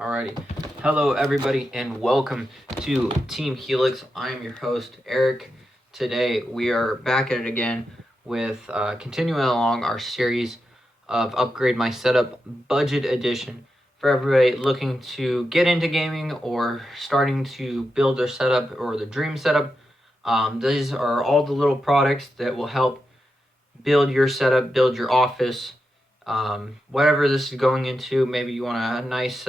Alrighty. Hello, everybody, and welcome to Team Helix. I am your host, Eric. Today, we are back at it again with continuing along our series of Upgrade My Setup Budget Edition for everybody looking to get into gaming or starting to build their setup or their dream setup. These are all the little products that will help build your setup, build your office, whatever this is going into. Maybe you want a nice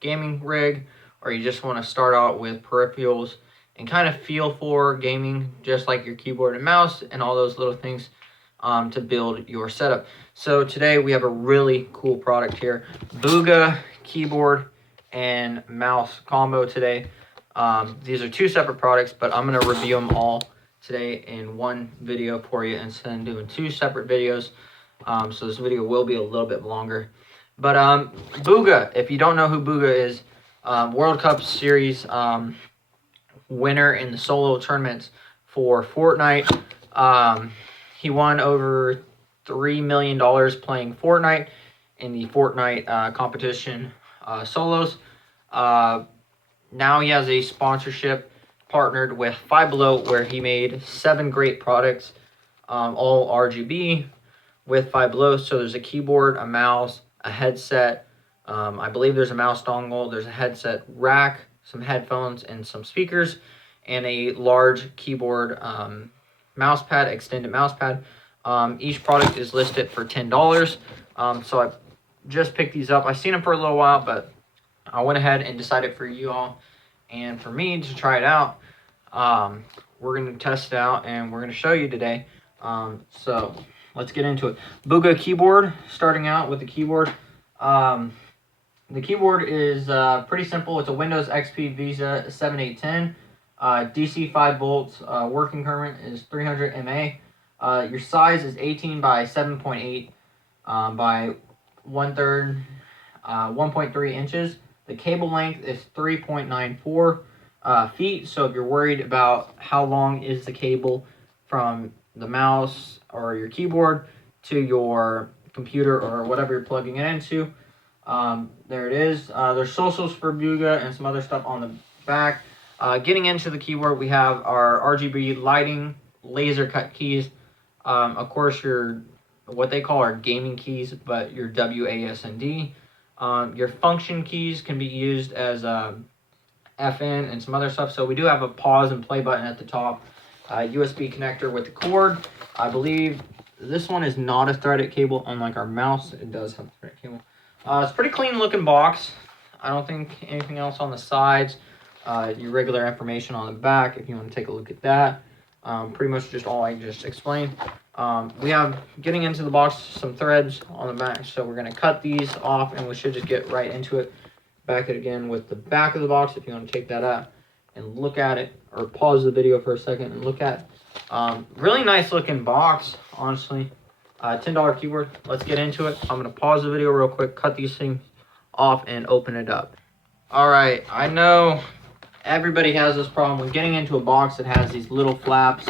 gaming rig, or you just want to start out with peripherals and kind of feel for gaming, just like your keyboard and mouse and all those little things to build your setup. So today we have a really cool product here, Bugha keyboard and mouse combo today. These are two separate products, but I'm going to review them all today in one video for you instead of doing two separate videos. So this video will be a little bit longer. But Bugha, if you don't know who Bugha is, World Cup Series winner in the solo tournaments for Fortnite. He won over $3 million playing Fortnite in the Fortnite competition solos. Now he has a sponsorship partnered with Five Below, where he made 7 great products, all RGB with Five Below. So there's a keyboard, a mouse, a headset. I believe there's a mouse dongle. There's a headset rack, some headphones, and some speakers, and a large keyboard mouse pad, extended mouse pad. Each product is listed for $10. So I just picked these up. I've seen them for a little while, but I went ahead and decided for you all and for me to try it out. We're going to test it out, and we're going to show you today. So let's get into it. Bugha keyboard, starting out with the keyboard. The keyboard is pretty simple. It's a Windows XP Visa 7810. DC 5 volts. Working current is 300 mA. Your size is 18 by 7.8 by 1/3, 1.3 inches. The cable length is 3.94 feet. So if you're worried about how long is the cable from the mouse or your keyboard to your computer or whatever you're plugging it into, there it is. There's socials for Bugha and some other stuff on the back. Getting into the keyboard, we have our RGB lighting, laser cut keys. Of course, your what they call our gaming keys, but your WASD. Your function keys can be used as FN and some other stuff. So we do have a pause and play button at the top. USB connector with the cord. I believe this one is not a threaded cable, unlike our mouse. It does have a threaded cable. It's a pretty clean looking box. I don't think anything else on the sides. Your regular information on the back, if you want to take a look at that. Pretty much just all I just explained. We have, getting into the box, some threads on the back, so we're going to cut these off, and we should just get right into it. Back it again with the back of the box, if you want to take that out and look at it, or pause the video for a second and look at really nice looking box, honestly. $10 keyboard. Let's get into it. I'm going to pause the video real quick, cut these things off, and open it up. Alright, I know everybody has this problem when getting into a box that has these little flaps.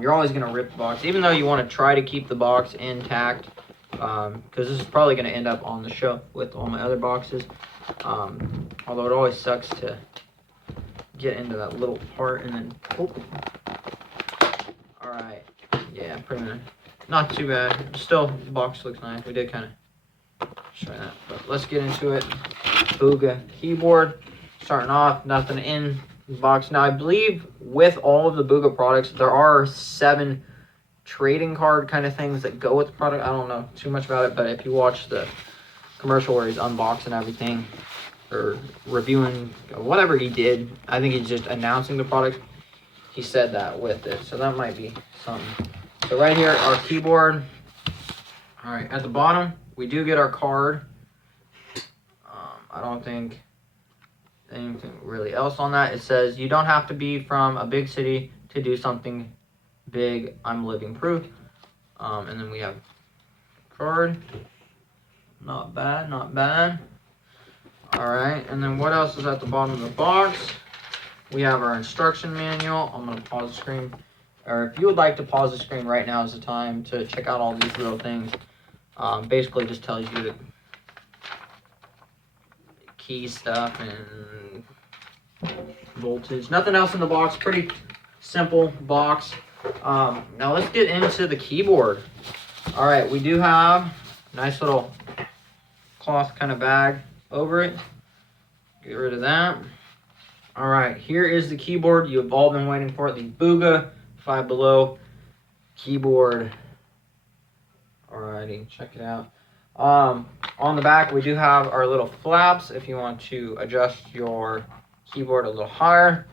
You're always going to rip the box, even though you want to try to keep the box intact, because this is probably going to end up on the shelf with all my other boxes. Although it always sucks to get into that little part and then... Oh. Alright, yeah, pretty much. Not too bad. Still, the box looks nice. We did kind of try that. But let's get into it. Bugha keyboard. Starting off, nothing in the box. Now, I believe with all of the Bugha products, there are 7 trading card kind of things that go with the product. I don't know too much about it, but if you watch the commercial where he's unboxing everything or reviewing whatever he did, I think he's just announcing the product. He said that with it, so that might be something. So right here, our keyboard. All right, at the bottom, we do get our card. I don't think anything really else on that. It says, you don't have to be from a big city to do something big. I'm living proof. And then we have card. Not bad, not bad. All right, and then what else is at the bottom of the box? We have our instruction manual. I'm going to pause the screen. Or if you would like to pause the screen right now is the time to check out all these little things. Basically just tells you that key stuff and voltage. Nothing else in the box. Pretty simple box. Now let's get into the keyboard. All right, we do have a nice little cloth kind of bag over it. Get rid of that. All right, here is the keyboard. You've all been waiting for it. The Bugha 5 Below keyboard. Alrighty, check it out. On the back, we do have our little flaps if you want to adjust your keyboard a little higher.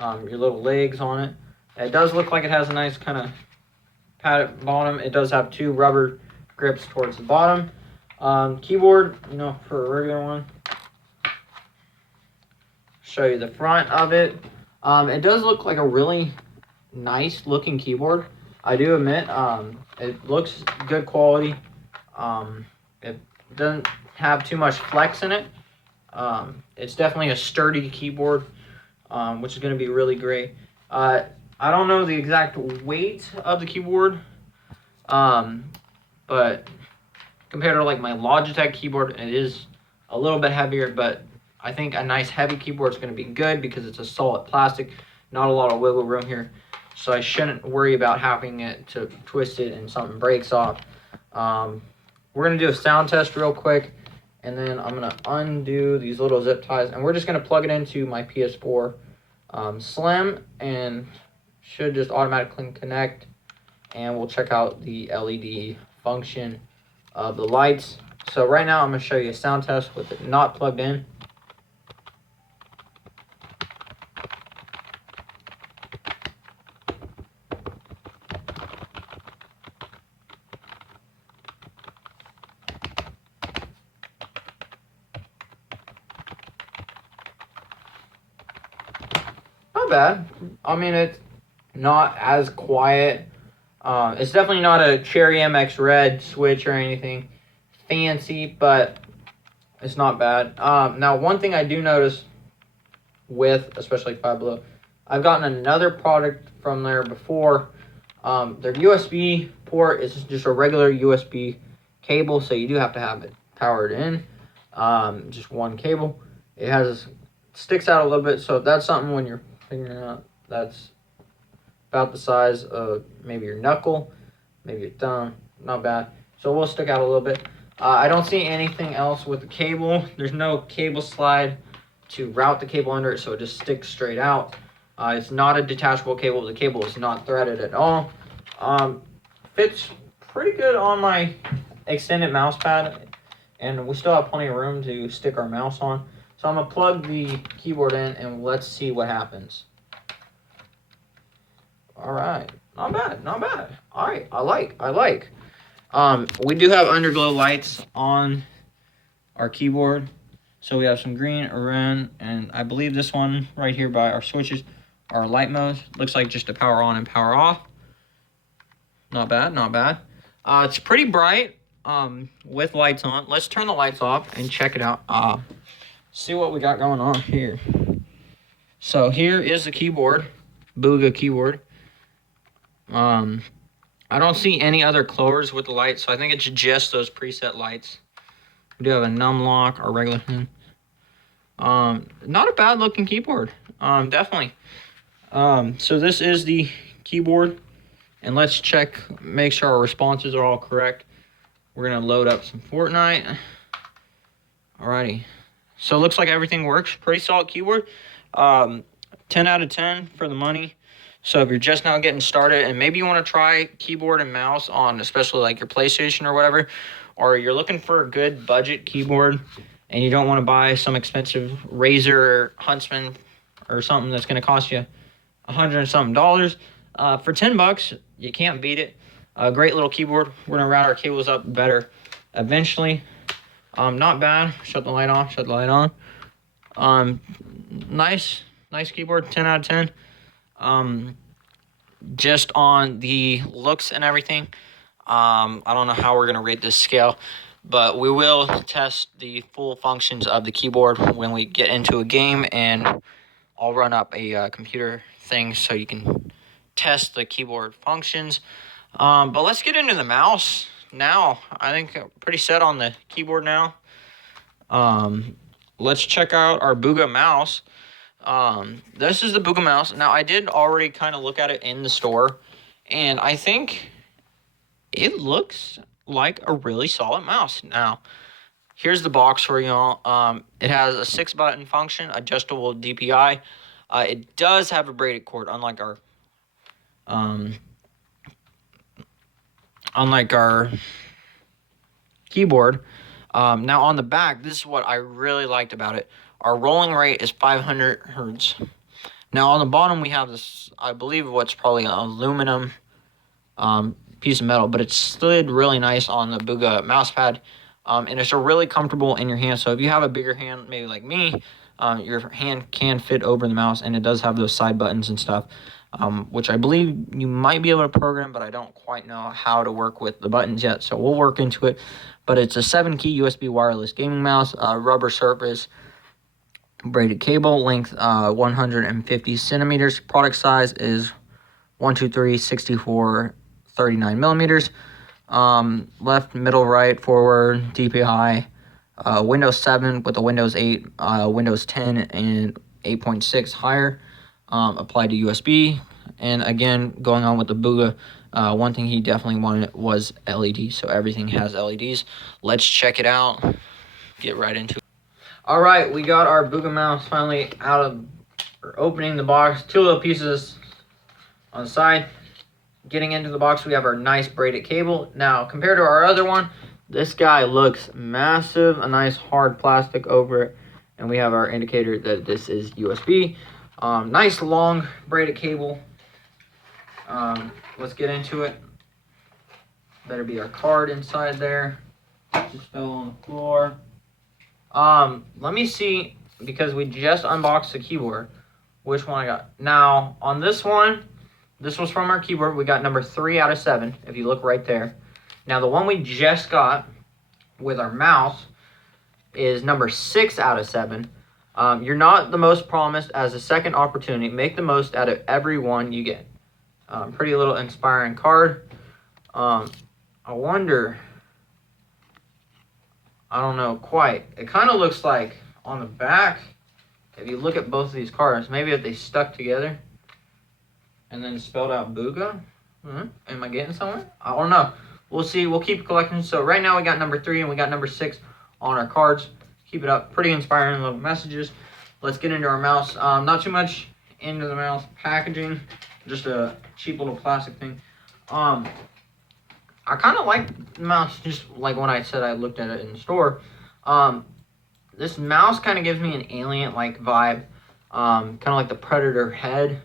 Your little legs on it. It does look like it has a nice kind of padded bottom. It does have 2 rubber grips towards the bottom. Keyboard, for a regular one. Show you the front of it. It does look like a really nice looking keyboard. I do admit, it looks good quality. It doesn't have too much flex in it. It's definitely a sturdy keyboard, which is going to be really great. I don't know the exact weight of the keyboard, but compared to like my Logitech keyboard, it is a little bit heavier, but I think a nice heavy keyboard is going to be good because it's a solid plastic, not a lot of wiggle room here. So I shouldn't worry about having it to twist it and something breaks off. We're going to do a sound test real quick, and then I'm going to undo these little zip ties, and we're just going to plug it into my PS4 Slim, and should just automatically connect, and we'll check out the LED function of the lights. So right now I'm going to show you a sound test with it not plugged in. Not bad. I mean, it's not as quiet. It's definitely not a Cherry MX Red switch or anything fancy, but it's not bad. Now, one thing I do notice with, especially 5 Below, I've gotten another product from there before. Their USB port is just a regular USB cable, so you do have to have it powered in. Just one cable. It sticks out a little bit, so that's something when you're figuring out. That's about the size of maybe your knuckle, maybe your thumb. Not bad. So we'll stick out a little bit. I don't see anything else with the cable. There's no cable slide to route the cable under it, so it just sticks straight out. It's not a detachable cable. The cable is not threaded at all. Fits pretty good on my extended mouse pad, and we still have plenty of room to stick our mouse on. So I'm going to plug the keyboard in, and let's see what happens. All right. Not bad. Not bad. All right. I like. We do have underglow lights on our keyboard. So we have some green, orange, and I believe this one right here by our switches are light modes. Looks like just a power on and power off. Not bad. Not bad. It's pretty bright with lights on. Let's turn the lights off and check it out. See what we got going on here. So here is the keyboard, Bugha keyboard. I don't see any other colors with the lights, so I think it's just those preset lights. We do have a num lock or regular thing. Not a bad looking keyboard. Definitely. So this is the keyboard, and let's make sure our responses are all correct. We're gonna load up some Fortnite. Alrighty. So it looks like everything works. Pretty solid keyboard. 10 out of 10 for the money. So if you're just now getting started and maybe you want to try keyboard and mouse on especially like your PlayStation or whatever, or you're looking for a good budget keyboard and you don't want to buy some expensive Razer or Huntsman or something that's going to cost you $100 and something, for $10, you can't beat it. A great little keyboard. We're going to route our cables up better eventually. Not bad. Shut the light off. Shut the light on. Nice keyboard. 10 out of 10. Just on the looks and everything. I don't know how we're gonna rate this scale, but we will test the full functions of the keyboard when we get into a game, and I'll run up a computer thing so you can test the keyboard functions. But let's get into the mouse now. I think I'm pretty set on the keyboard now. let's check out our Bugha mouse. This is the Bugha mouse. Now, I did already kind of look at it in the store, and I think it looks like a really solid mouse. Now, here's the box for y'all. It has a 6-button function, adjustable DPI. It does have a braided cord, unlike our keyboard. Now on the back, this is what I really liked about it. Our rolling rate is 500 hertz. Now on the bottom we have this, I believe what's probably an aluminum piece of metal, but it's slid really nice on the Bugha mouse pad. And it's really comfortable in your hand. So if you have a bigger hand, maybe like me, your hand can fit over the mouse, and it does have those side buttons and stuff, which I believe you might be able to program, but I don't quite know how to work with the buttons yet. So we'll work into it. But it's a 7-key USB wireless gaming mouse, rubber surface, braided cable, length 150 centimeters. Product size is 123 64 39 millimeters. Left, middle, right, forward, DPI, Windows 7 with a Windows 8, Windows 10, and 8.6 higher, applied to USB. And again, going on with the Bugha, one thing he definitely wanted was LEDs, so everything has LEDs. Let's check it out, get right into it. All right, we got our Bugha mouse finally out of, or opening the box. 2 little pieces on the side. Getting into the box, we have our nice braided cable. Now, compared to our other one, this guy looks massive. A nice hard plastic over it. And we have our indicator that this is USB. Nice long braided cable. Let's get into it. Better be our card inside there. Just fell on the floor. Let me see, because we just unboxed the keyboard, which one I got. Now, on this one, this was from our keyboard. We got number 3 out of 7, if you look right there. Now, the one we just got with our mouse is number 6 out of 7. You're not the most promised as a second opportunity. Make the most out of every one you get. Pretty little inspiring card. I wonder, I don't know quite. It kind of looks like on the back, if you look at both of these cards, maybe if they stuck together and then spelled out Bugha. Am I getting somewhere? I don't know. We'll see. We'll keep collecting. So right now we got number 3 and we got number 6 on our cards. Keep it up. Pretty inspiring little messages. Let's get into our mouse. Not too much into the mouse packaging. Just a cheap little plastic thing. I kind of like the mouse, just like when I said I looked at it in the store. This mouse kind of gives me an alien-like vibe. Kind of like the Predator head.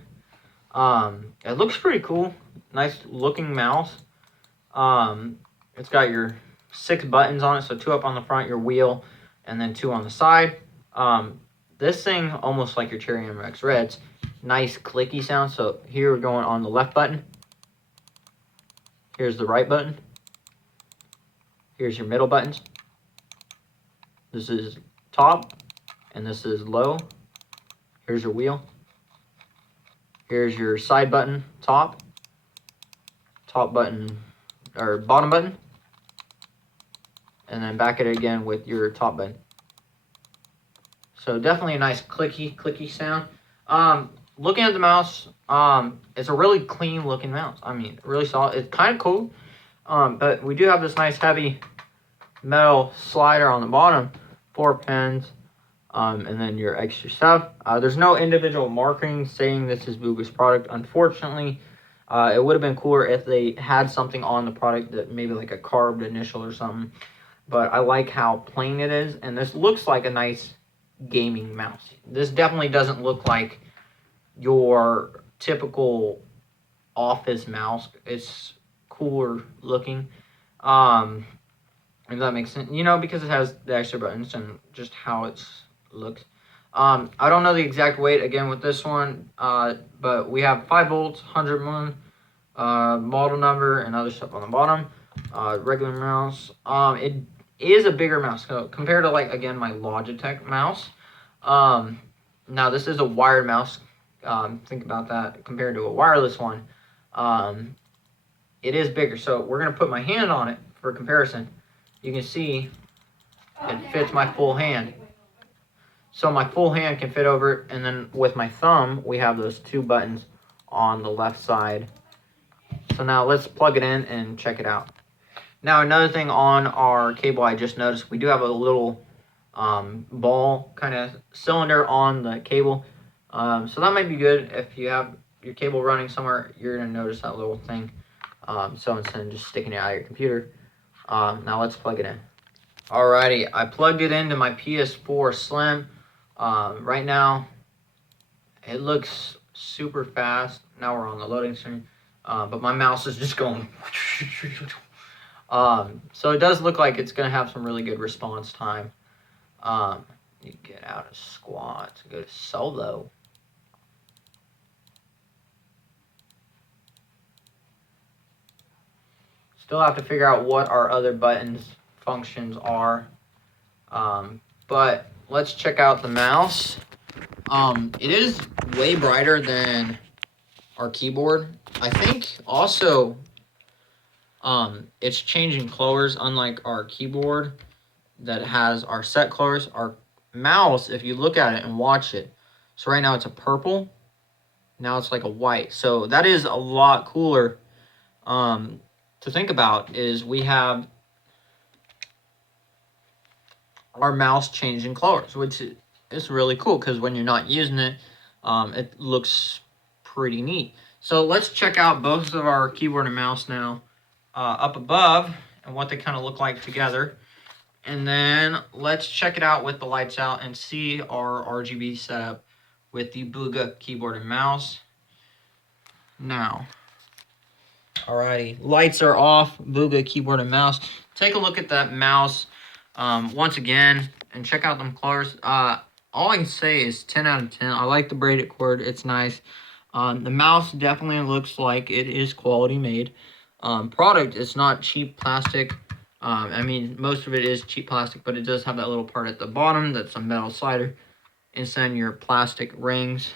It looks pretty cool. Nice looking mouse. It's got your 6 buttons on it, so 2 up on the front, your wheel, and then 2 on the side. This thing, almost like your Cherry MX Reds, nice clicky sound. So here we're going on the left button. Here's the right button. Here's your middle buttons. This is top, and this is low. Here's your wheel. Here's your side button, top button, or bottom button, and then back at it again with your top button. So definitely a nice clicky sound. Looking at the mouse, it's a really clean looking mouse. I mean, really solid. It's kind of cool, but we do have this nice heavy metal slider on the bottom, 4 pins. And then your extra stuff. There's no individual marking saying this is Bugha's product. Unfortunately, it would have been cooler if they had something on the product that maybe like a carved initial or something. But I like how plain it is. And this looks like a nice gaming mouse. This definitely doesn't look like your typical office mouse. It's cooler looking. If that makes sense. You know, because it has the extra buttons and just how it's looks. I don't know the exact weight again with this one, but we have 5 volts, 100 million, model number, and other stuff on the bottom. Regular mouse. It is a bigger mouse, so compared to, like, again, my Logitech mouse. Now this is a wired mouse. Think about that compared to a wireless one. It is bigger, so we're gonna put my hand on it for comparison. You can see it fits my full hand. so my full hand can fit over it. And then with my thumb, we have those 2 buttons on the left side. So now let's plug it in and check it out. Now another thing on our cable, I just noticed we do have a little ball kind of cylinder on the cable. So that might be good if you have your cable running somewhere. You're gonna notice that little thing. So instead of just sticking it out of your computer, now let's plug it in. Alrighty, I plugged it into my PS4 Slim. Right now, it looks super fast. Now we're on the loading screen, but my mouse is just going. So it does look like it's gonna have some really good response time. You get out of squat, go to solo. Still have to figure out what our other buttons functions are. But let's check out the mouse. It is way brighter than our keyboard. I think also it's changing colors, unlike our keyboard that has our set colors. Our mouse, if you look at it and watch it, so right now it's a purple, now it's like a white. So that is a lot cooler to think about, is we have our mouse changing colors, which is really cool because when you're not using it, it looks pretty neat. So let's check out both of our keyboard and mouse now up above and what they kind of look like together. And then let's check it out with the lights out and see our RGB setup with the Bugha keyboard and mouse. Now, alrighty, lights are off, Bugha keyboard and mouse. Take a look at that mouse once again and check out them colors. All I can say is 10 out of 10. I like the braided cord, it's nice. The mouse definitely looks like it is quality made. Product is not cheap plastic. I mean, most of it is cheap plastic, but it does have that little part at the bottom that's a metal slider. Instead of your plastic rings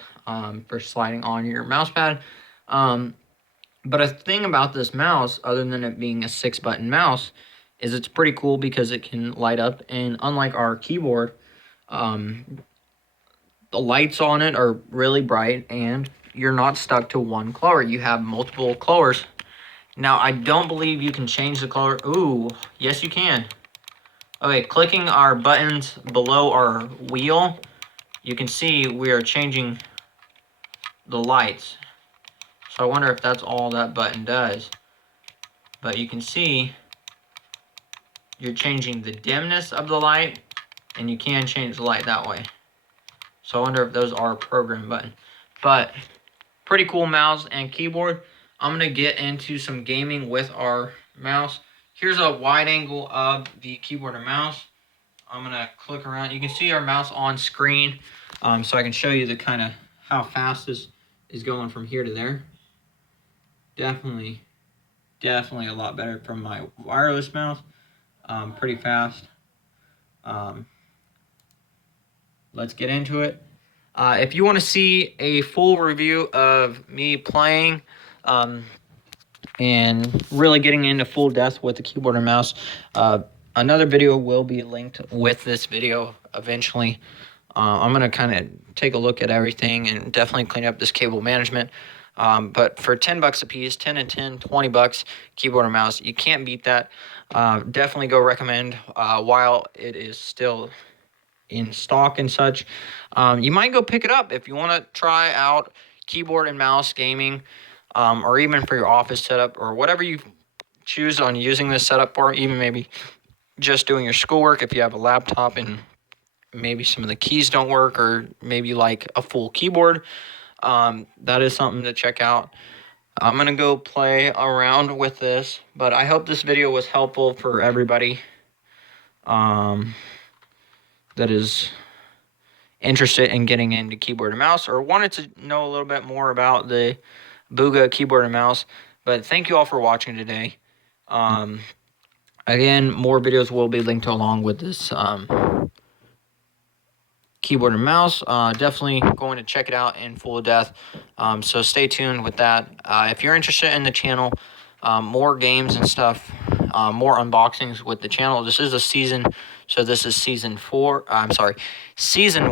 for sliding on your mouse pad. But a thing about this mouse, other than it being a 6-button mouse, is it's pretty cool because it can light up. And unlike our keyboard, the lights on it are really bright and you're not stuck to one color. You have multiple colors. Now, I don't believe you can change the color. Ooh, yes you can. Okay, clicking our buttons below our wheel, you can see we are changing the lights. So I wonder if that's all that button does. But you can see you're changing the dimness of the light, and you can change the light that way. So I wonder if those are program buttons. But pretty cool mouse and keyboard. I'm going to get into some gaming with our mouse. Here's a wide angle of the keyboard and mouse. I'm going to click around. You can see our mouse on screen. So I can show you the kind of how fast this is going from here to there. Definitely a lot better from my wireless mouse. Pretty fast. Let's get into it. If you want to see a full review of me playing and really getting into full depth with the keyboard and mouse, another video will be linked with this video eventually. I'm going to kind of take a look at everything and definitely clean up this cable management. But for $10 a piece, 10 and 10, $20 keyboard and mouse, you can't beat that. Definitely go recommend while it is still in stock and such. You might go pick it up if you want to try out keyboard and mouse gaming, or even for your office setup or whatever you choose on using this setup for, even maybe just doing your schoolwork if you have a laptop and maybe some of the keys don't work, or maybe like a full keyboard. That is something to check out. I'm going to go play around with this, but I hope this video was helpful for everybody that is interested in getting into keyboard and mouse or wanted to know a little bit more about the Bugha keyboard and mouse. But thank you all for watching today. Again, more videos will be linked along with this keyboard and mouse. Definitely going to check it out in full depth. So stay tuned with that. If you're interested in the channel, more games and stuff, more unboxings with the channel. This is a season So this is season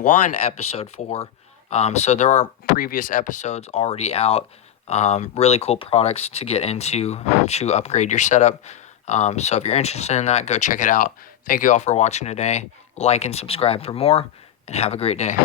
1, episode 4. So there are previous episodes already out. Really cool products to get into to upgrade your setup. So if you're interested in that, go check it out. Thank you all for watching today. Like and subscribe for more, and have a great day.